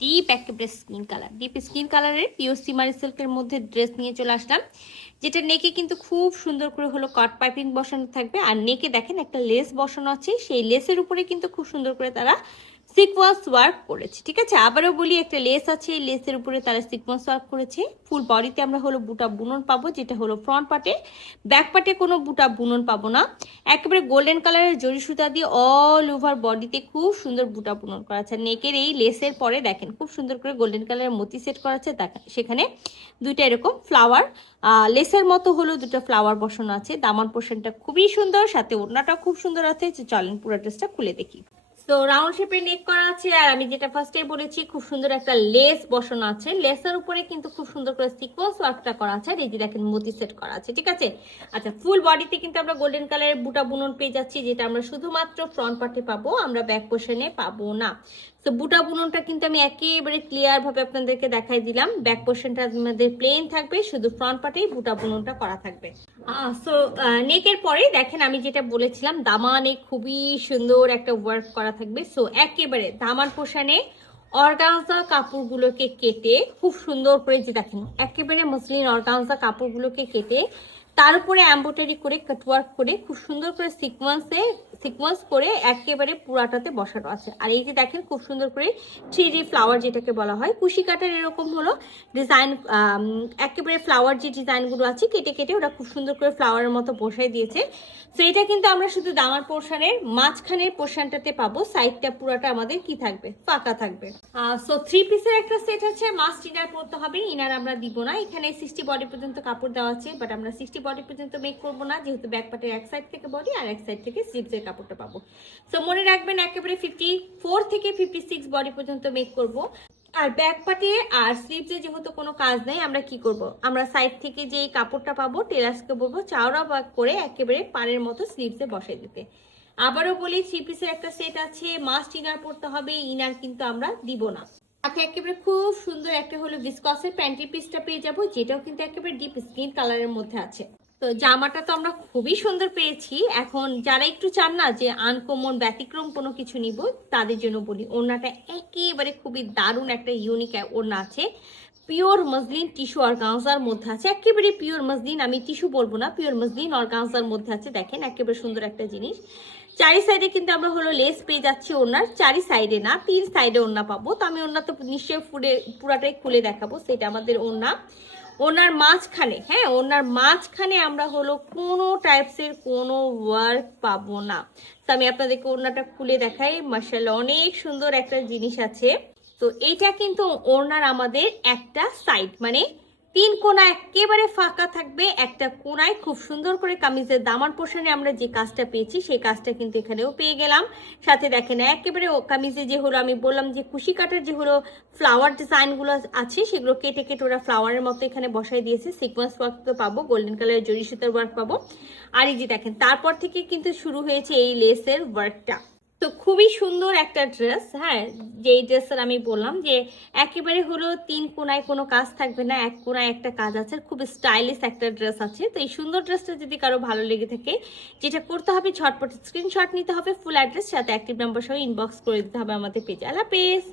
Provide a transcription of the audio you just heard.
Deep একেবারে deep skin কালারের pure সিমারি সিল্কের মধ্যে ড্রেস নিয়ে চলে আসলাম, যেটা নেকে কিন্তু খুব সুন্দর করে হলো কাট পাইপিং বসানো থাকবে। আর নেকে দেখেন একটা লেস বসানো আছে, সেই লেসের উপরে কিন্তু খুব সুন্দর করে তারা সিকোয়েন্স ওয়ার্ক করেছে। ঠিক আছে, আবারও বলি একটা লেস আছে, এই লেসের উপরে তারা সিকোয়েন্স ওয়ার্ক করেছে। ফুল বডিতে আমরা হলো বুটা বুনন পাবো, যেটা হলো ফ্রন্ট পার্টে। ব্যাক পার্টে কোনো বুটা বুনন পাবো না। একেবারে গোল্ডেন কালারের জরি সুতা দিয়ে অল ওভার বডিতে খুব সুন্দর বুটা বুনন করা আছে। নেকের এই লেসের পরে দেখেন খুব সুন্দর করে গোল্ডেন কালারের মতি সেট করা আছে, সেখানে দুইটা এরকম ফ্লাওয়ার লেসের মতো হলো দুটো ফ্লাওয়ার বসানো আছে। দামান পোর্শনটা খুবই সুন্দর, সাথে ওড়নাটা খুব সুন্দর আছে। চলেন পুরো ড্রেসটা খুলে দেখি। তো রাউন্ড শেপের নেক করা আছে, আর আমি যেটা ফার্স্টে বলেছি খুব সুন্দর একটা লেস বসানো আছে। লেসের উপরে কিন্তু খুব সুন্দর করে সিকোয়েন্স ওয়ার্কটা করা আছে, আর এই যে দেখেন মতি সেট করা আছে। ঠিক আছে, আচ্ছা ফুল বডিতে কিন্তু আমরা গোল্ডেন কালারের বুটা বুনন পেয়ে যাচ্ছি, যেটা আমরা শুধুমাত্র ফ্রন্ট পার্টে পাবো, আমরা ব্যাক পোর্শনে পাবো না। তো বুটা বুননটা কিন্তু আমি একেবারে ক্লিয়ার ভাবে আপনাদেরকে দেখাই দিলাম। ব্যাক পোর্শনটা আমাদের প্লেন থাকবে, শুধু ফ্রন্ট পার্টেই বুটা বুননটা করা থাকবে। সো নেকের পরে দেখেন আমি যেটা বলেছিলাম, দামানে খুবই সুন্দর একটা ওয়ার্ক করা থাকবে। সো একেবারে দামান পোর্শনে অর্গানজা কাপড়গুলোকে কেটে খুব সুন্দর করে, যে দেখেন একেবারে মসলিন অর্গানজা কাপড়গুলোকে কেটে তার উপরে এমব্রয়ডারি করে কাটওয়ার্ক করে খুব সুন্দর করে সিকোয়েন্স করে একেবারে পুরাটাতে বসানো আছে। আর এই যে দেখেন খুব সুন্দর করে 3D ফ্লাওয়ার যেটাকে বলা হয়, কুশি কাটার এরকম হলো ডিজাইন, একেবারে ফ্লাওয়ার যে ডিজাইনগুলো আছে কেটে কেটে ওরা খুব সুন্দর করে ফ্লাওয়ারের মতো বসাই দিয়েছে। তো এটা কিন্তু আমরা শুধু দামার পোর্শনের মাঝখানের পোর্শনটাতে পাবো, সাইডটা পুরাটা আমাদের কি থাকবে, ফাঁকা থাকবে। সো 3 পিসের একটা সেট আছে, মাস্ট ইনার পরতে হবে, ইনার আমরা দিব না। এখানে 60 বডি পর্যন্ত কাপড় দেওয়া আছে, বাট আমরা 60 বডি পর্যন্ত মেক করবো না, যেহেতু ব্যাক পার্টের এক সাইড থেকে বডি আর এক সাইড থেকে স্লিভসের কাপড়টা পাবো। সো মনে রাখবেন একেবারে 54 থেকে 56 বডি পর্যন্ত মেক করব। আর ব্যাক পার্টে আর স্লিভসে যেহেতু কোনো কাজ নেই, আমরা কি করব, আমরা সাইড থেকে যে কাপড়টা পাবো টেলার্সকে বলবো চওড়া ভাগ করে একেবারে পাড়ের মতো স্লিভসে বসে দিতে। আবারও বলি 3 পিসের একটা সেট আছে, মাস্ট ইনার পরতে হবে, ইনার কিন্তু আমরা দিব না। সাথে একেবারে খুব সুন্দর একটা হলো ভিসকসের প্যান্টি পিসটা পেয়ে যাবো, যেটাও কিন্তু একেবারে ডিপ স্কিন কালারের মধ্যে আছে। তো জামাটা তো আমরা খুবই সুন্দর পেয়েছি। এখন যারা একটু চান না যে আনকমন ব্যতিক্রম কোনো কিছু নিব, তাদের জন্য বলি ওড়নাটা একেবারে খুবই দারুণ একটা ইউনিক ওড়না আছে। পিওর মসলিন টিস্যু অর্গানজার মধ্যে আছে, একেবারে পিওর মসলিন, আমি টিস্যু বলবো না, পিওর মসলিন অর্গানজার মধ্যে আছে। দেখেন একেবারে সুন্দর একটা জিনিস। চারি সাইডে কিন্তু আমরা হলো লেস পেয়ে যাচ্ছি ওড়নার, চারি সাইডে না 3 সাইডে ওড়না পাবো। তো আমি ওড়না তো নিশ্চয়ই পুরাটাই খুলে দেখাবো, সেটা আমাদের ওড়না। ওনার মাঝখানে, হ্যাঁ ওনার মাঝখানে আমরা হলো কোনো টাইপসের কোনো ওয়ার্ক পাবো না। তো আমি আপনাদেরকে ওড়নাটা খুলে দেখাই, মাশাআল্লাহ অনেক সুন্দর একটা জিনিস আছে। তো এইটা কিন্তু ওড়নার আমাদের একটা সাইড, মানে 3 কোণা একেবারে ফাঁকা থাকবে, একটা কোণায় খুব সুন্দর করে কামিজের দামান পোর্শনে আমরা যে কাজটা পেয়েছি সেই কাজটা কিন্তু এখানেও পেয়ে গেলাম। সাথে দেখেন একেবারে কামিজে যে হলো আমি বললাম যে কুশি কাটার যে হলো ফ্লাওয়ার ডিজাইনগুলো আছে, সেগুলো কেটে কেটে ওরা ফ্লাওয়ারের মতো এখানে বসাই দিয়েছে। সিকোয়েন্স ওয়ার্ক তো পাবো, গোল্ডেন কালারের জরি সুতার ওয়ার্ক পাবো। আর এই যে দেখেন তারপর থেকে কিন্তু শুরু হয়েছে এই লেসের ওয়ার্কটা। তো খুবই সুন্দর একটা ড্রেস, হ্যাঁ যেই ড্রেসের আমি বললাম যে একেবারে হলো 3 কোণায় কোনো কাজ থাকবে না, এক কোণায় একটা কাজ আছে, খুব স্টাইলিশ একটা ড্রেস আছে। তো এই সুন্দর ড্রেসটা যদি কারো ভালো লেগে থাকে, যেটা করতে হবে ঝটপট স্ক্রিনশট নিতে হবে, ফুল অ্যাড্রেস সাথে অ্যাক্টিভ নাম্বার সহ ইনবক্স করে দিতে হবে আমাদের পেজে। আল্লাহ হাফেজ।